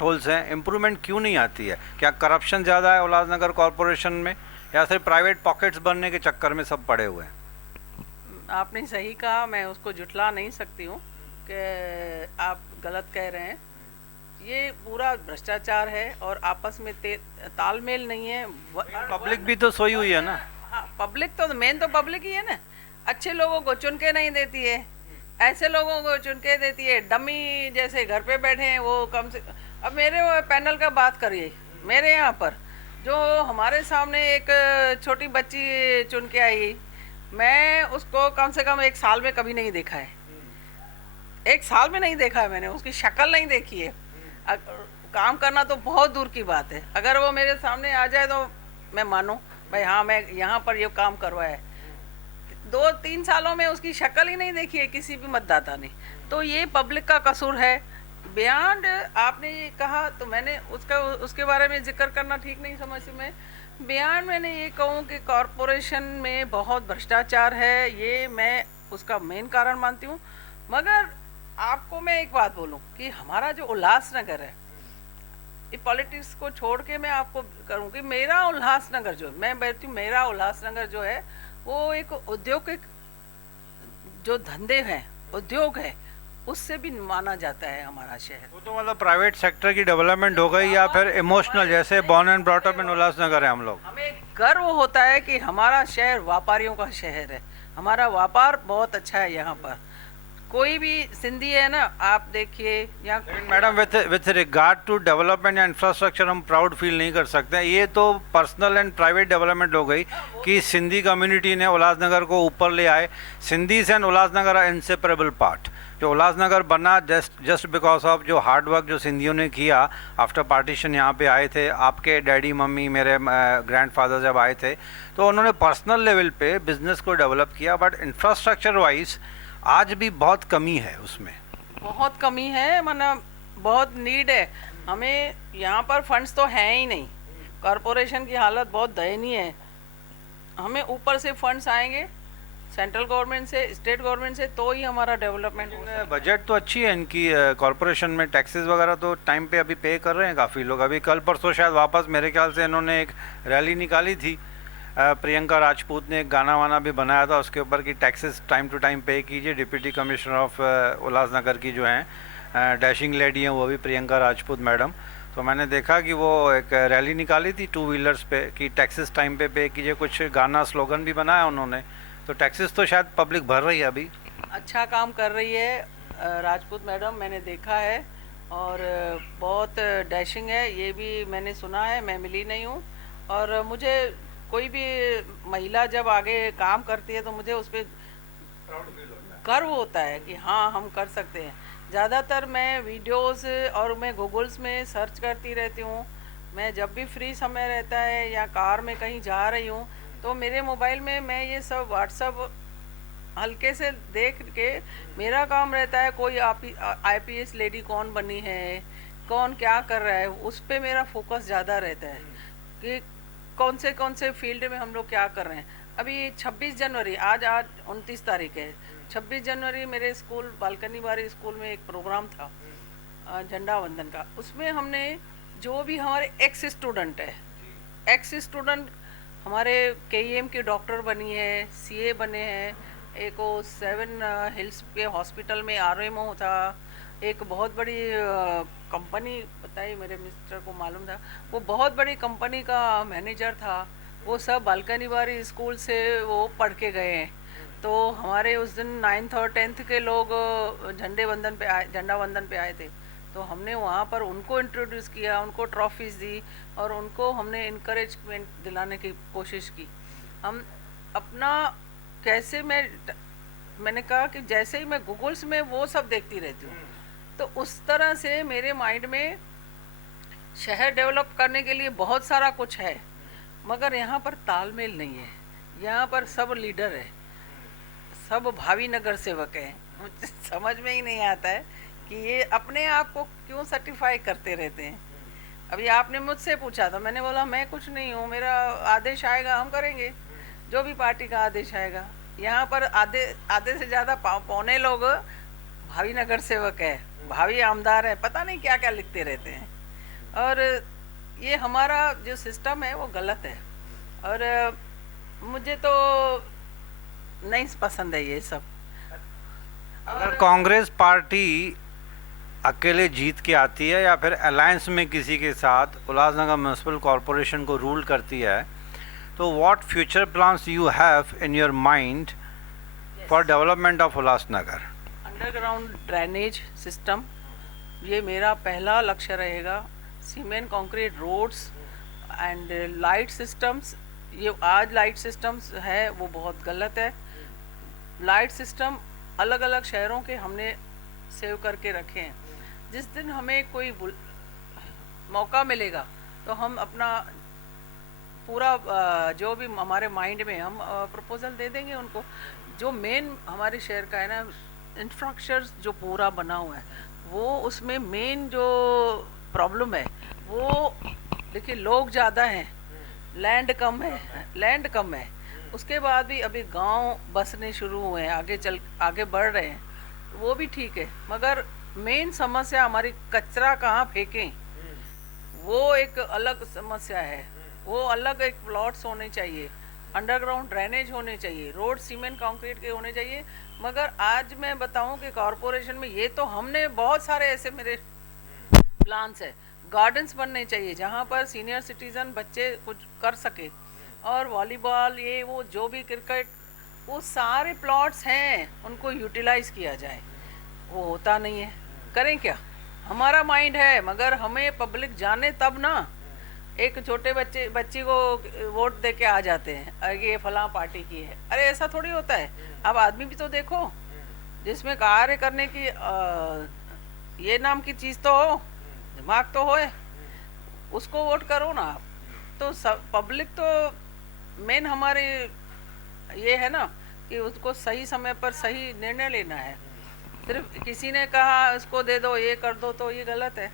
Holes हैं, improvement क्यों नहीं आती है? क्या करप्शन ज़्यादा है उल्लासनगर कॉरपोरेशन में, या सिर्फ प्राइवेट पॉकेट्स बनने के चक्कर में सब पड़े हुए हैं? आपने सही कहा, मैं उसको जुटला नहीं सकती हूँ कि आप गलत कह रहे हैं। ये पूरा भ्रष्टाचार है और आपस में तालमेल नहीं है। पब्लिक भी तो सोई हुई है ना। हाँ, पब्लिक तो मेन तो पब्लिक ही है ना। अच्छे लोगों को चुन के नहीं देती है, ऐसे लोगों को चुन के देती है। डमी जैसे घर पे बैठे हैं वो कम से, अब मेरे पैनल का बात करिए, मेरे यहाँ पर जो हमारे सामने एक छोटी बच्ची चुन के आई, मैं उसको कम से कम 1 साल में कभी नहीं देखा है। 1 साल में नहीं देखा है मैंने, उसकी शक्ल नहीं देखी है। काम करना तो बहुत दूर की बात है। अगर वो मेरे सामने आ जाए तो मैं मानूं भाई हाँ मैं यहाँ पर ये काम करवाया है। 2-3 सालों में उसकी शक्ल ही नहीं देखी है किसी भी मतदाता ने। तो ये पब्लिक का कसूर है। बियॉन्ड आपने ये कहा तो मैंने उसके बारे में जिक्र करना ठीक नहीं समझती मैं। बियॉन्ड मैंने ये कहूँ कि कॉरपोरेशन में बहुत भ्रष्टाचार है, ये मैं उसका मेन कारण मानती हूँ। मगर आपको मैं एक बात बोलूँ कि हमारा जो उल्लासनगर है, ये पॉलिटिक्स को छोड़ के मैं आपको करूँ कि मेरा उल्लासनगर जो मैं बैठती हूँ, मेरा उल्लासनगर जो है वो एक औद्योगिक जो धंधे हैं, उद्योग है, उससे भी माना जाता है हमारा शहर। वो तो मतलब प्राइवेट सेक्टर की डेवलपमेंट हो गई, या फिर इमोशनल, जैसे born and brought up in Ulhasnagar है हम लोग। हमें गर्व होता है कि हमारा शहर व्यापारियों का शहर है। हमारा व्यापार बहुत अच्छा है यहाँ पर। कोई भी सिंधी है ना, आप देखिए यहाँ। Madam, with regard to development या इंफ्रास्ट्रक्चर हम प्राउड फील नहीं कर सकते। ये तो पर्सनल एंड प्राइवेट डेवलपमेंट हो गई कि सिंधी कम्युनिटी ने उल्लासनगर को ऊपर ले आए। Sindhis and Ulhasnagar are inseparable part. जो उल्लासनगर बना जस्ट बिकॉज ऑफ जो हार्ड वर्क जो सिंधियों ने किया आफ्टर पार्टीशन। यहाँ पे आए थे आपके डैडी मम्मी, मेरे ग्रैंडफादर जब आए थे तो उन्होंने पर्सनल लेवल पे बिजनेस को डेवलप किया, बट इंफ्रास्ट्रक्चर वाइज आज भी बहुत कमी है उसमें। बहुत कमी है, मतलब बहुत नीड है। हमें यहाँ पर फंड्स तो हैं ही नहीं। कॉरपोरेशन की हालत बहुत दयनीय है। हमें ऊपर से फंड्स आएंगे, सेंट्रल गवर्नमेंट से, स्टेट गवर्नमेंट से, तो ही हमारा डेवलपमेंट हो सकता है। बजट तो अच्छी है इनकी कॉरपोरेशन में। टैक्सेस वगैरह तो टाइम पे अभी पे कर रहे हैं काफ़ी लोग। अभी कल परसों शायद वापस मेरे ख्याल से इन्होंने एक रैली निकाली थी। प्रियंका राजपूत ने एक गाना वाना भी बनाया था उसके ऊपर कि टैक्सेस टाइम टू टाइम पे कीजिए। डिप्टी कमिश्नर ऑफ उल्लासनगर की जो हैं डैशिंग लेडी हैं वो भी प्रियंका राजपूत मैडम। तो मैंने देखा कि वो एक रैली निकाली थी 2 व्हीलर्स पे कि टैक्सेस टाइम पे कीजिए। कुछ गाना स्लोगन भी बनाया उन्होंने। तो टैक्सेस तो शायद पब्लिक भर रही है अभी। अच्छा काम कर रही है राजपूत मैडम, मैंने देखा है। और बहुत डैशिंग है, ये भी मैंने सुना है, मैं मिली नहीं हूँ। और मुझे कोई भी महिला जब आगे काम करती है तो मुझे उस पर गर्व होता है कि हाँ हम कर सकते हैं। ज़्यादातर मैं वीडियोस और मैं गूगल्स में सर्च करती रहती हूँ। मैं जब भी फ्री समय रहता है या कार में कहीं जा रही हूँ तो मेरे मोबाइल में मैं ये सब व्हाट्सअप हल्के से देख के, मेरा काम रहता है कोई आईपीएस लेडी कौन बनी है, कौन क्या कर रहा है, उस पर मेरा फोकस ज़्यादा रहता है कि कौन से फील्ड में हम लोग क्या कर रहे हैं। अभी 26 जनवरी, आज 29 तारीख है। 26 जनवरी मेरे स्कूल बालकनी बारी स्कूल में एक प्रोग्राम था झंडा वंदन का। उसमें हमने जो भी हमारे एक्स स्टूडेंट है, एक्स स्टूडेंट हमारे केईएम की डॉक्टर बनी है, सीए बने हैं, एक वो 7 हिल्स के हॉस्पिटल में आरएमओ था, एक बहुत बड़ी कंपनी बताई, मेरे मिस्टर को मालूम था, वो बहुत बड़ी कंपनी का मैनेजर था। वो सब बालकनी बारी स्कूल से वो पढ़ के गए हैं। तो हमारे उस दिन 9th और 10th के लोग झंडा वंदन पे आए थे। तो हमने वहाँ पर उनको इंट्रोड्यूस किया, उनको ट्रॉफीज़ दी और उनको हमने इनकरेजमेंट दिलाने की कोशिश की। हम अपना कैसे मैंने कहा कि जैसे ही मैं गूगल्स में वो सब देखती रहती हूँ तो उस तरह से मेरे माइंड में शहर डेवलप करने के लिए बहुत सारा कुछ है, मगर यहाँ पर तालमेल नहीं है। यहाँ पर सब लीडर है, सब भावी नगर सेवक हैं। मुझे समझ में ही नहीं आता है कि ये अपने आप को क्यों सर्टिफाई करते रहते हैं। अभी आपने मुझसे पूछा था, मैंने बोला मैं कुछ नहीं हूँ, मेरा आदेश आएगा हम करेंगे, जो भी पार्टी का आदेश आएगा। यहाँ पर आधे से ज़्यादा पौने लोग भावी नगर सेवक है, भावी आमदार है, पता नहीं क्या क्या लिखते रहते हैं। और ये हमारा जो सिस्टम है वो गलत है, और मुझे तो नहीं पसंद है ये सब। अगर कांग्रेस पार्टी अकेले जीत के आती है या फिर अलायंस में किसी के साथ उल्लासनगर म्यूनसिपल कॉरपोरेशन को रूल करती है, तो what future plans you have in your mind for development of Ulhasnagar? Underground drainage system, ये मेरा पहला लक्ष्य रहेगा। Cement concrete roads and light systems, ये आज लाइट सिस्टम्स है वो बहुत गलत है। लाइट सिस्टम अलग अलग शहरों के हमने सेव करके रखे हैं। जिस दिन हमें कोई मौका मिलेगा तो हम अपना पूरा जो भी हमारे माइंड में हम प्रपोजल दे देंगे उनको। जो मेन हमारे शहर का है ना, इंफ्रास्ट्रक्चर जो पूरा बना हुआ है, वो उसमें मेन जो प्रॉब्लम है वो, देखिए लोग ज़्यादा हैं, लैंड कम है। उसके बाद भी अभी गांव बसने शुरू हुए हैं, आगे बढ़ रहे हैं, वो भी ठीक है, मगर मेन समस्या हमारी कचरा कहाँ फेंकें, वो एक अलग समस्या है। वो अलग एक प्लॉट्स होने चाहिए, अंडरग्राउंड ड्रेनेज होने चाहिए, रोड सीमेंट कंक्रीट के होने चाहिए। मगर आज मैं बताऊं कि कॉरपोरेशन में ये तो हमने बहुत सारे ऐसे मेरे प्लान्स है। गार्डन्स बनने चाहिए जहाँ पर सीनियर सिटीज़न बच्चे कुछ कर सके, और वॉलीबॉल ये वो जो भी क्रिकेट, वो सारे प्लॉट्स हैं उनको यूटिलाइज़ किया जाए। वो होता नहीं है, करें क्या? हमारा माइंड है, मगर हमें पब्लिक जाने तब ना। एक छोटे बच्ची को वोट दे के आ जाते हैं, अरे ये फलां पार्टी की है। अरे ऐसा थोड़ी होता है। अब आदमी भी तो देखो, जिसमें कार्य करने की ये नाम की चीज़ तो हो, दिमाग तो होए, उसको वोट करो ना आप। तो पब्लिक तो मेन हमारे ये है ना कि उसको सही समय पर सही निर्णय लेना है। सिर्फ किसी ने कहा इसको दे दो, ये कर दो, तो ये गलत है।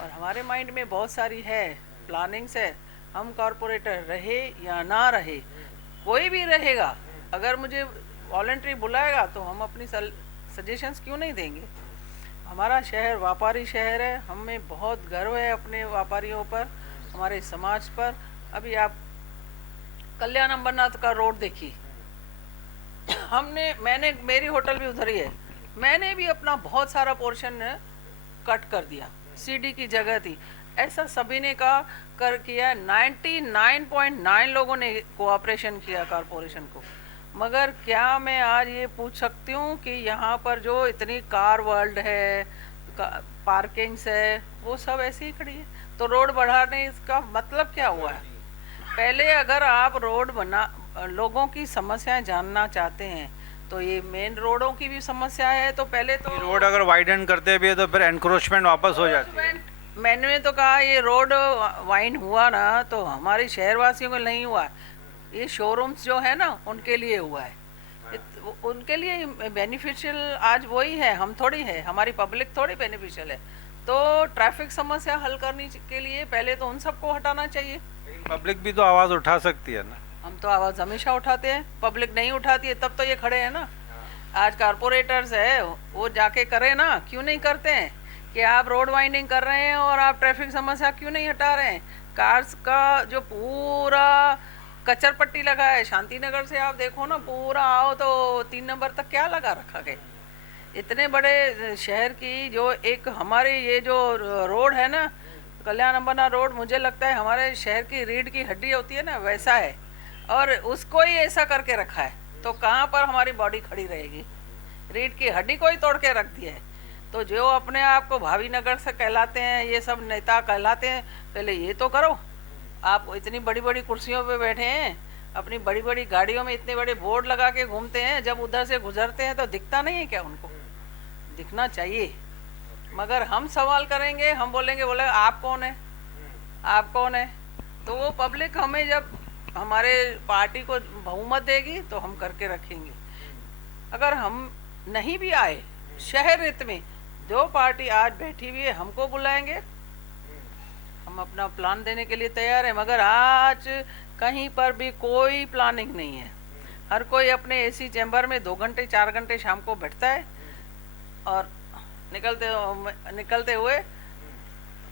और हमारे माइंड में बहुत सारी है प्लानिंग्स है। हम कॉरपोरेटर रहे या ना रहे, कोई भी रहेगा, अगर मुझे वॉलंटरी बुलाएगा तो हम अपनी सजेशंस क्यों नहीं देंगे। हमारा शहर व्यापारी शहर है, हमें बहुत गर्व है अपने व्यापारियों पर, हमारे समाज पर। अभी आप कल्याण अम्बरनाथ का रोड देखिए, मैंने मेरी होटल भी उधर ही है, मैंने भी अपना बहुत सारा पोर्शन कट कर दिया, सीडी की जगह थी। ऐसा सभी ने किया। 99.9 लोगों ने कोऑपरेशन किया कॉरपोरेशन को। मगर क्या मैं आज ये पूछ सकती हूँ कि यहाँ पर जो इतनी कार वर्ल्ड है, पार्किंग्स है, वो सब ऐसे ही खड़ी है, तो रोड बढ़ाने इसका मतलब क्या हुआ है? पहले अगर आप रोड लोगों की समस्याएं जानना चाहते हैं तो ये मेन रोडों की भी समस्या है, तो पहले तो रोड अगर वाइडन करते भी है तो फिर एनक्रोचमेंट वापस हो जाती है। मैंने तो कहा ये रोड वाइन हुआ ना तो हमारे शहरवासियों को नहीं हुआ, ये शोरूम्स जो है ना उनके लिए हुआ है। उनके लिए बेनिफिशियल आज वही है, हम थोड़ी है, हमारी पब्लिक थोड़ी बेनिफिशियल है। तो ट्रैफिक समस्या हल करने के लिए पहले तो उन सबको हटाना चाहिए। पब्लिक भी तो आवाज़ उठा सकती है ना। हम तो आवाज़ हमेशा उठाते हैं, पब्लिक नहीं उठाती है तब तो ये खड़े हैं ना। आज कारपोरेटर्स है वो जाके करें ना, क्यों नहीं करते हैं कि आप रोड वाइंडिंग कर रहे हैं और आप ट्रैफिक समस्या क्यों नहीं हटा रहे हैं? कार्स का जो पूरा कचर पट्टी लगा है, शांति नगर से आप देखो ना, पूरा आओ तो 3 नंबर तक क्या लगा रखा गया। इतने बड़े शहर की जो एक हमारे ये जो रोड है ना, कल्याण अम्बरनाथ रोड, मुझे लगता है हमारे शहर की रीढ़ की हड्डी होती है ना, वैसा है, और उसको ही ऐसा करके रखा है, तो कहाँ पर हमारी बॉडी खड़ी रहेगी? रीढ़ की हड्डी को ही तोड़ के रख दिया है। तो जो अपने आप को भावी नगर से कहलाते हैं, ये सब नेता कहलाते हैं, पहले ये तो करो। आप इतनी बड़ी बड़ी कुर्सियों पे बैठे हैं, अपनी बड़ी बड़ी गाड़ियों में इतने बड़े बोर्ड लगा के घूमते हैं, जब उधर से गुजरते हैं तो दिखता नहीं है क्या? उनको दिखना चाहिए। मगर हम सवाल करेंगे, हम बोले आप कौन है, आप कौन है? तो वो पब्लिक हमें जब हमारे पार्टी को बहुमत देगी तो हम करके रखेंगे। अगर हम नहीं भी आए, शहर हित में जो पार्टी आज बैठी हुई है हमको बुलाएंगे, हम अपना प्लान देने के लिए तैयार है। मगर आज कहीं पर भी कोई प्लानिंग नहीं है। हर कोई अपने एसी चैम्बर में 2 घंटे 4 घंटे शाम को बैठता है और निकलते हुए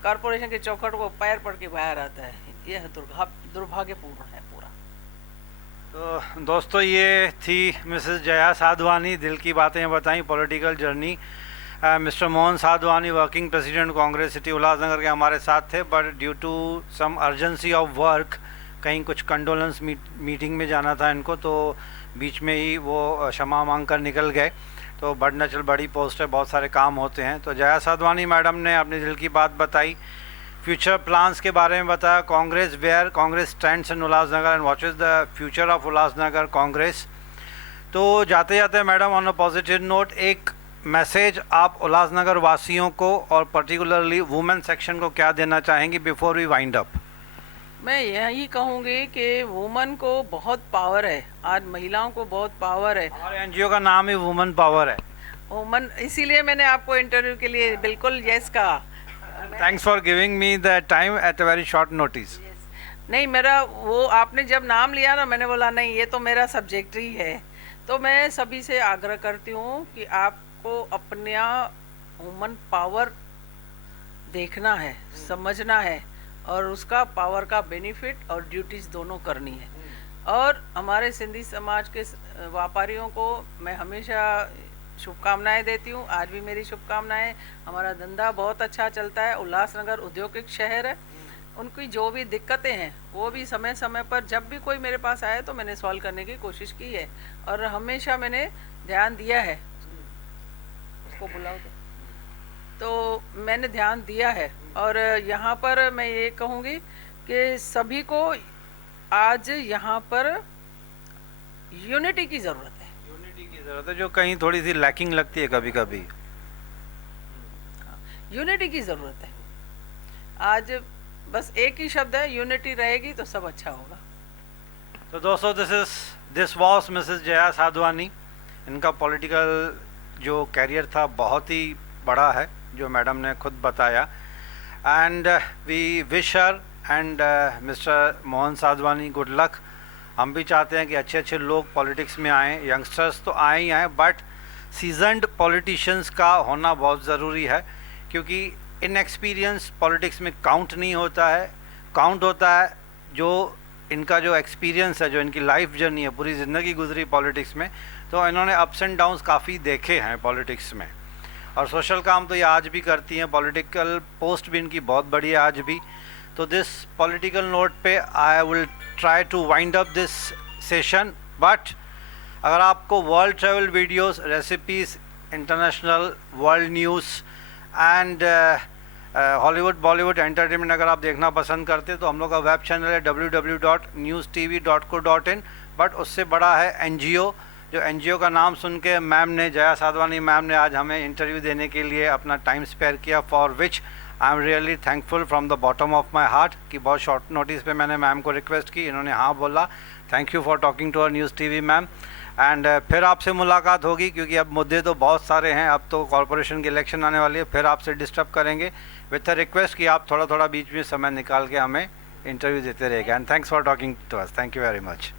कॉरपोरेशन के चौखट को पैर पड़ के बाहर आता है। यह दुर्भाग्यपूर्ण है पूरा। तो दोस्तों, ये थी मिसेस जया साधवानी, दिल की बातें बताई, political journey. Mister Mohan Sadhwani, working president Congress city Ulhasnagar के हमारे साथ थे, but due to some urgency of work कहीं कुछ कंडोलेंस मीटिंग में जाना था इनको, तो बीच में ही वो क्षमा मांग कर निकल गए। तो बढ़ना चल बड़ी पोस्ट है, बहुत सारे काम होते हैं। तो जया साधवानी मैडम ने अपने दिल की बात बताई, फ्यूचर प्लान्स के बारे में बताया, Congress where Congress stands in Ulhasnagar and what is the future of Ulhasnagar Congress. तो जाते जाते madam, on a positive note, एक मैसेज आप उल्लासनगर वासियों को और पर्टिकुलरली वुमेन सेक्शन को क्या देना चाहेंगी बिफोर वी वाइंड अप? मैं यही कहूँगी कि वुमन को बहुत पावर है, आज महिलाओं को बहुत पावर है। हमारे एनजीओ का नाम ही वुमेन पावर है। वुमन, इसीलिए मैंने आपको इंटरव्यू के लिए बिल्कुल यस कहा। Thanks for giving me the time at a very short notice. नहीं, मेरा वो आपने जब नाम लिया ना, मैंने बोला नहीं, ये तो मेरा सब्जेक्ट ही है। तो मैं सभी से आग्रह करती हूँ कि आपको अपना वुमन पावर देखना है, समझना है, और उसका पावर का बेनिफिट और ड्यूटीज़ दोनों करनी है। और हमारे सिंधी समाज के व्यापारियों को मैं हमेशा शुभकामनाएं देती हूँ, आज भी मेरी शुभकामनाएं। हमारा धंधा बहुत अच्छा चलता है, उल्लासनगर औद्योगिक शहर है। उनकी जो भी दिक्कतें हैं वो भी समय समय पर जब भी कोई मेरे पास आए तो मैंने सॉल्व करने की कोशिश की है, और हमेशा मैंने ध्यान दिया है। उसको बुलाओ तो मैंने ध्यान दिया है। और यहाँ पर मैं ये कहूँगी कि सभी को आज यहाँ पर यूनिटी की ज़रूरत है। यूनिटी की ज़रूरत है, जो कहीं थोड़ी सी लैकिंग लगती है कभी कभी। यूनिटी की ज़रूरत है। आज बस एक ही शब्द है, यूनिटी रहेगी तो सब अच्छा होगा। तो दोस्तों, this was Mrs Jaya Sadhwani. इनका पॉलिटिकल जो कैरियर था बहुत ही बड़ा है, जो मैडम ने खुद बताया। And we wish her and mister Mohan Sadhwani good luck. हम भी चाहते हैं कि अच्छे अच्छे लोग पॉलिटिक्स में आएँ, यंगस्टर्स तो आए ही आएँ, बट सीजन्ड पॉलिटिशियंस का होना बहुत ज़रूरी है, क्योंकि इनएक्सपीरियंस पॉलिटिक्स में काउंट नहीं होता है। काउंट होता है जो इनका जो एक्सपीरियंस है, जो इनकी लाइफ जर्नी है, पूरी ज़िंदगी गुजरी पॉलिटिक्स में, तो इन्होंने अप्स एंड डाउन्स काफ़ी देखे हैं पॉलिटिक्स में। और सोशल काम तो ये आज भी करती हैं, पॉलिटिकल पोस्ट भी इनकी बहुत बड़ी है आज भी। तो दिस पॉलिटिकल नोट पे I will try to wind up this session. But अगर आपको world travel videos, recipes, international world news and Hollywood Bollywood entertainment अगर आप देखना पसंद करते हैं, तो हम लोग का वेब चैनल है www.newstv.co.in। बट उससे बड़ा है एनजीओ, जो एनजीओ का नाम सुन के मैम ने, जया साधवानी मैम ने आज हमें इंटरव्यू देने के लिए अपना टाइम स्पेयर किया, for which I am really thankful from the bottom of my heart. कि बहुत शॉर्ट नोटिस पे मैंने मैम को रिक्वेस्ट की, इन्होंने हाँ बोला। Thank you for talking to our news TV ma'am. And फिर आपसे मुलाकात होगी, क्योंकि अब मुद्दे तो बहुत सारे हैं। अब तो कॉरपोरेशन की इलेक्शन आने वाली है, फिर आपसे डिस्टर्ब करेंगे विथ अ रिक्वेस्ट कि आप थोड़ा थोड़ा बीच में समय निकाल के हमें इंटरव्यू देते रहेगा। And thanks for talking to us. Thank you very much.